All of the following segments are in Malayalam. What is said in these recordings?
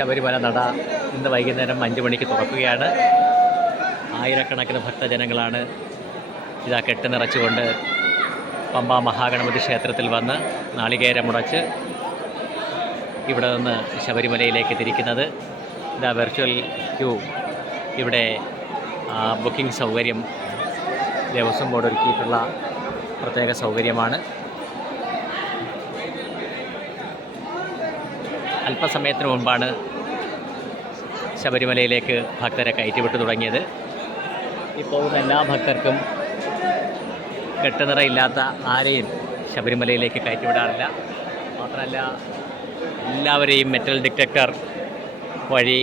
ശബരിമല നട ഇന്ന് വൈകുന്നേരം അഞ്ച് മണിക്ക് തുറക്കുകയാണ്. ആയിരക്കണക്കിന് ഭക്തജനങ്ങളാണ് ഇതാ കെട്ട് നിറച്ചുകൊണ്ട് പമ്പ മഹാഗണപതി ക്ഷേത്രത്തിൽ വന്ന് നാളികേരമുടച്ച് ഇവിടെ നിന്ന് ശബരിമലയിലേക്ക് തിരിക്കുന്നത്. ഇതാ വെർച്വൽ ക്യൂ ഇവിടെ ബുക്കിംഗ് സൗകര്യം ദേവസ്വം ബോർഡ് ഒരുക്കിയിട്ടുള്ള പ്രത്യേക സൗകര്യമാണ്. അല്പസമയത്തിന് മുമ്പാണ് ശബരിമലയിലേക്ക് ഭക്തരെ കയറ്റിവിട്ട് തുടങ്ങിയത്. ഇപ്പോൾ എല്ലാ ഭക്തർക്കും കെട്ടുനിറയില്ലാത്ത ആരെയും ശബരിമലയിലേക്ക് കയറ്റിവിടാറില്ല. മാത്രമല്ല എല്ലാവരെയും മെറ്റൽ ഡിറ്റക്ടർ വഴി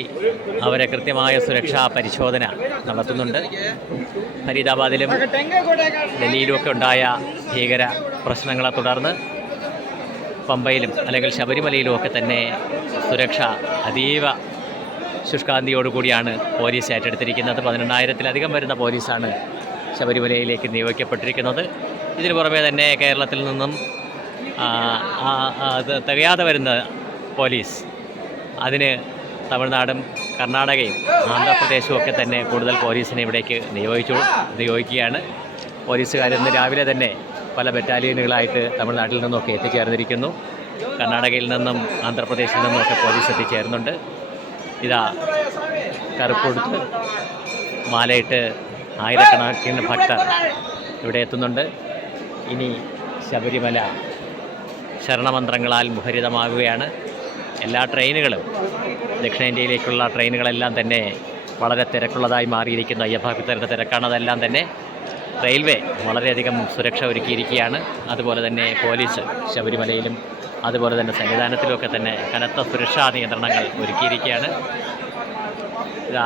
അവരെ കൃത്യമായ സുരക്ഷാ പരിശോധന നടത്തുന്നുണ്ട്. ഫരീദാബാദിലും ഡൽഹിയിലുമൊക്കെ ഉണ്ടായ ഭീകര പ്രശ്നങ്ങളെ തുടർന്ന് പമ്പയിലും അല്ലെങ്കിൽ ശബരിമലയിലുമൊക്കെ തന്നെ സുരക്ഷ അതീവ ശുഷ്കാന്തിയോടുകൂടിയാണ് പോലീസ് ഏറ്റെടുത്തിരിക്കുന്നത്. പതിനെണ്ണായിരത്തിലധികം വരുന്ന പോലീസാണ് ശബരിമലയിലേക്ക് നിയോഗിക്കപ്പെട്ടിരിക്കുന്നത്. ഇതിനു പുറമേ തന്നെ കേരളത്തിൽ നിന്നും തികയാതെ വരുന്ന പോലീസ് അതിന് തമിഴ്നാടും കർണാടകയും ആന്ധ്രാപ്രദേശും ഒക്കെ തന്നെ കൂടുതൽ പോലീസിനെ ഇവിടേക്ക് നിയോഗിച്ചു നിയോഗിക്കുകയാണ്. പോലീസുകാർ ഇന്ന് രാവിലെ തന്നെ പല ബറ്റാലിയനുകളായിട്ട് തമിഴ്നാട്ടിൽ നിന്നൊക്കെ എത്തിച്ചേർന്നിരിക്കുന്നു. കർണാടകയിൽ നിന്നും ആന്ധ്രാപ്രദേശിൽ നിന്നും ഒക്കെ പോലീസ് എത്തിച്ചേരുന്നുണ്ട് ഇതാ കറുപ്പെടുത്ത് മാലയിട്ട് ആയിരക്കണക്കിന് ഭക്തർ ഇവിടെ എത്തുന്നുണ്ട്. ഇനി ശബരിമല ശരണമന്ത്രങ്ങളാൽ മുഖരിതമാകുകയാണ്. എല്ലാ ട്രെയിനുകളും ദക്ഷിണേന്ത്യയിലേക്കുള്ള ട്രെയിനുകളെല്ലാം തന്നെ വളരെ തിരക്കുള്ളതായി മാറിയിരിക്കുന്നു. അയ്യഭക്തരുടെ തിരക്കാണ് അതെല്ലാം തന്നെ. റെയിൽവേ വളരെയധികം സുരക്ഷ ഒരുക്കിയിരിക്കുകയാണ്. അതുപോലെ തന്നെ പോലീസ് ശബരിമലയിലും അതുപോലെ തന്നെ സംവിധാനത്തിലൊക്കെ തന്നെ കനത്ത സുരക്ഷാ നിയന്ത്രണങ്ങൾ ഒരുക്കിയിരിക്കുകയാണ്.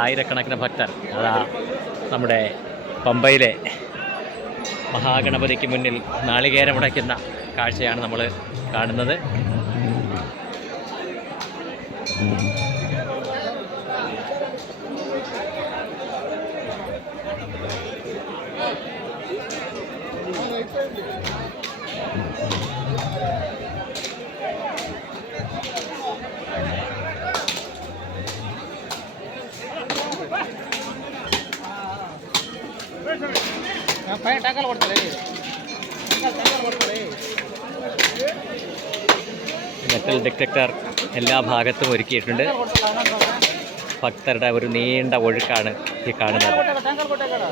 ആയിരക്കണക്കിന് ഭക്തർ അതാ നമ്മുടെ പമ്പയിലെ മഹാഗണപതിക്ക് മുന്നിൽ നാളികേരമുടയ്ക്കുന്ന കാഴ്ചയാണ് നമ്മൾ കാണുന്നത്. పైన టంకాలు కొడతాయి టంకాలు కొడతాయి മെറ്റൽ ഡിറ്റക്ടർ എല്ലാ ഭാഗത്തും ഒരുക്കിയിട്ടുണ്ട് ഭക്തരുടെ ഒരു നീണ്ട ഒഴുക്കാണ് ഈ കാണുന്നത് టంకాలు కొట్టే కదా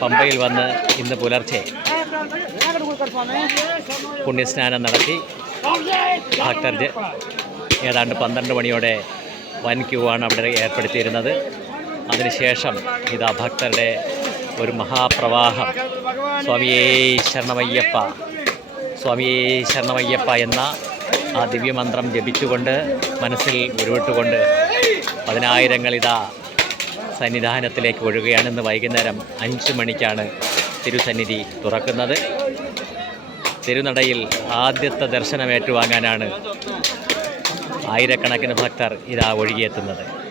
പമ്പയിൽ വന്ന് ഇന്ന് പുലർച്ചെ ఎక్కడ కొడతారు స్వామి പുണ്യസ്നാനം നടത്തി ഭക്തർ ജ- ഏതാണ്ട് പന്ത്രണ്ട് മണിയോടെ വൻ ക്യൂ ആണ് അവിടെ ഏർപ്പെടുത്തിയിരുന്നത് അതിനുശേഷം ഇതാ ഭക്തരുടെ ഒരു മഹാപ്രവാഹം. സ്വാമിയേ ശരണമയ്യപ്പ. സ്വാമിയേ ശരണമയ്യപ്പ എന്ന ആ ദിവ്യമന്ത്രം ജപിച്ചുകൊണ്ട് മനസ്സിൽ ഉരുവിട്ടുകൊണ്ട് പതിനായിരങ്ങൾ ഇതാ സന്നിധാനത്തിലേക്ക് ഒഴുകുകയാണ് ഇന്ന് വൈകുന്നേരം അഞ്ച് മണിക്കാണ് തിരുസന്നിധി തുറക്കുന്നത്. തിരുനടയിൽ ആദ്യത്തെ ദർശനം ഏറ്റുവാങ്ങാനാണ് ആയിരക്കണക്കിന് ഭക്തർ ഇതാ ഒഴുകിയെത്തുന്നത്.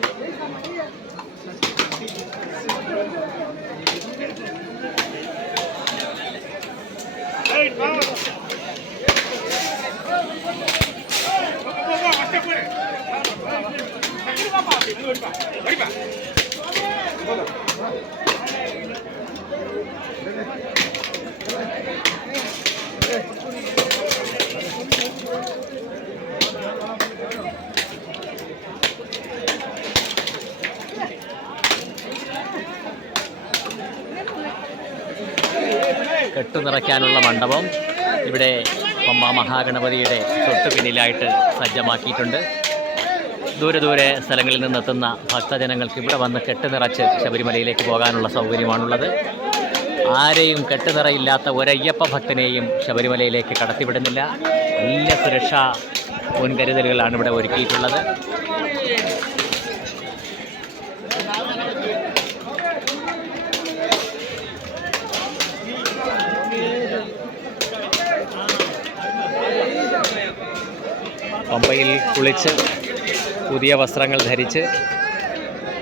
കെട്ടുനിറയ്ക്കാനുള്ള മണ്ഡപം ഇവിടെ പമ്പ മഹാഗണപതിയുടെ തൊട്ടു പിന്നിലായിട്ട് സജ്ജമാക്കിയിട്ടുണ്ട്. ദൂരെ ദൂരെ സ്ഥലങ്ങളിൽ നിന്നെത്തുന്ന ഭക്തജനങ്ങൾക്ക് ഇവിടെ വന്ന് കെട്ടുനിറച്ച് ശബരിമലയിലേക്ക് പോകാനുള്ള സൗകര്യമാണുള്ളത്. ആരെയും കെട്ടുനിറയില്ലാത്ത ഒരയ്യപ്പ ഭക്തനെയും ശബരിമലയിലേക്ക് കടത്തിവിടുന്നില്ല. നല്ല സുരക്ഷാ മുൻകരുതലുകളാണ് ഇവിടെ ഒരുക്കിയിട്ടുള്ളത്. പമ്പയിൽ കുളിച്ച് പുതിയ വസ്ത്രങ്ങൾ ധരിച്ച്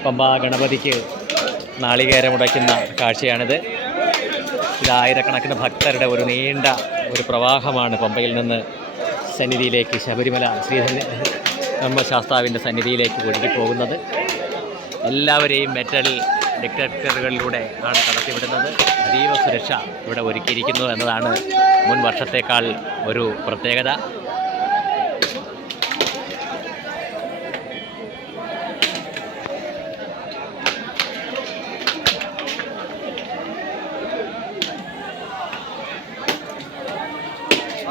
പമ്പ ഗണപതിക്ക് നാളികേരമുടയ്ക്കുന്ന കാഴ്ചയാണിത്. ഇത് ആയിരക്കണക്കിന് ഭക്തരുടെ ഒരു നീണ്ട ഒരു പ്രവാഹമാണ് പമ്പയിൽ നിന്ന് സന്നിധിയിലേക്ക് ശബരിമല ശ്രീധന്യ ബ്രഹ്മശാസ്താവിന്റെ സന്നിധിയിലേക്ക് ഒഴുകി പോകുന്നത് എല്ലാവരെയും മെറ്റൽ ഡിറ്റക്ടറുകളിലൂടെ ആണ് കടത്തിവിടുന്നത്. അതീവ സുരക്ഷ ഇവിടെ ഒരുക്കിയിരിക്കുന്നു എന്നതാണ് മുൻ വർഷത്തേക്കാൾ ഒരു പ്രത്യേകത.